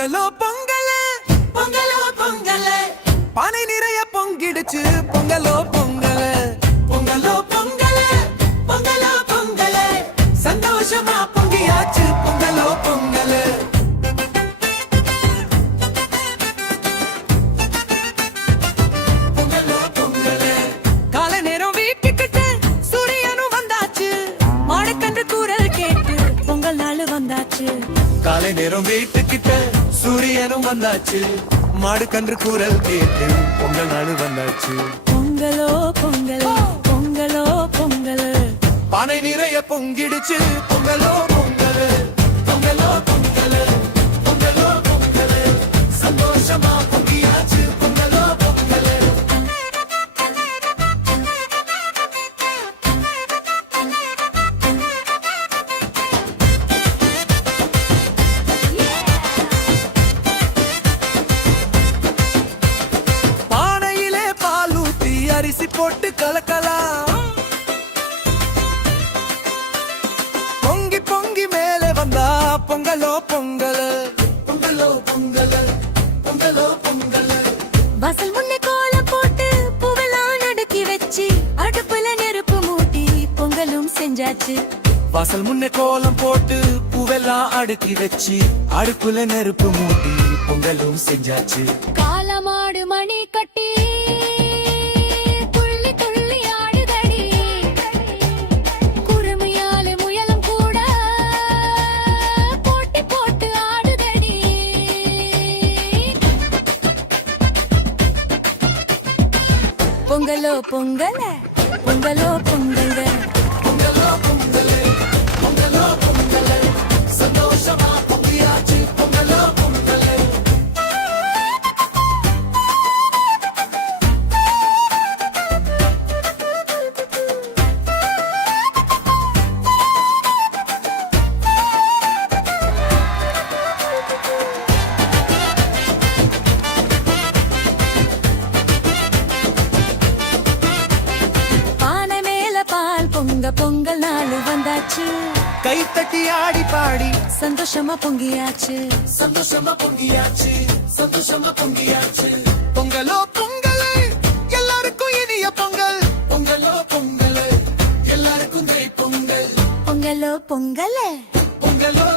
பொங்கலோ பொங்கல பொங்கலோ பொங்கல பானை நிறைய பொங்கிடுச்சு பொங்கலோ பொங்கல பொங்கலோ பொங்கல பொங்கலோ பொங்கல சந்தோஷமா பொங்கியாச்சு பொங்கலோ பொங்கல பொங்கலோ பொங்கல காலை நேரம் வீட்டுக்கிட்ட சூரியனும் வந்தாச்சு மாடக்கன்று கூறல் கேட்டு பொங்கல் நாள் வந்தாச்சு காலை நேரம் வீட்டுக்கிட்ட சூரியனும் வந்தாச்சு மாடு கன்று கூறல் கேட்டு பொங்கல் நாடு வந்தாச்சு பொங்கலோ பொங்கலோ பொங்கலோ பொங்கல் பானை நிறைய பொங்கிடுச்சு பொங்கலோ பொங்கல் பொங்கலோ பொங்கல் பொங்கலோ பொங்கல் சந்தோஷமா பொங்கியாச்சு பொங்கலோ பொங்கல் அரிசி போட்டு கலக்கலாம் பொங்கி பொங்கி மேலே வந்தா பொங்கலோ பொங்கல் பொங்கலோ பொங்கல் பொங்கலோ பொங்கல் வாசல் முன்னே கோலம் போட்டு பூவெல்லாம் நடுக்கி வச்சு அடுப்புல நெருப்பு மூட்டி பொங்கலும் செஞ்சாச்சு வாசல் முன்னே கோலம் போட்டு பூவெல்லாம் அடுக்கி வச்சு அடுப்புல நெருப்பு மூட்டி பொங்கலும் செஞ்சாச்சு காலமாடு மணி கட்டி பொங்கலோ பொங்கல பொங்கலோ பொங்கல் பொங்கலோ பொங்கல் பொங்கலோ பொங்கல் சந்தோஷமா பொங்கியாச்சு பொங்கலோ பொங்கல் பொங்கல் நாள் வந்தாச்சு கை தட்டி ஆடி பாடி சந்தோஷமா பொங்கியாச்சு சந்தோஷமா பொங்கியாச்சு சந்தோஷமா பொங்கியாச்சு பொங்கலோ பொங்கல் எல்லாருக்கும் இனிய பொங்கல் பொங்கலோ பொங்கல் எல்லாருக்கும் பொங்கல் பொங்கலோ பொங்கல் பொங்கலோ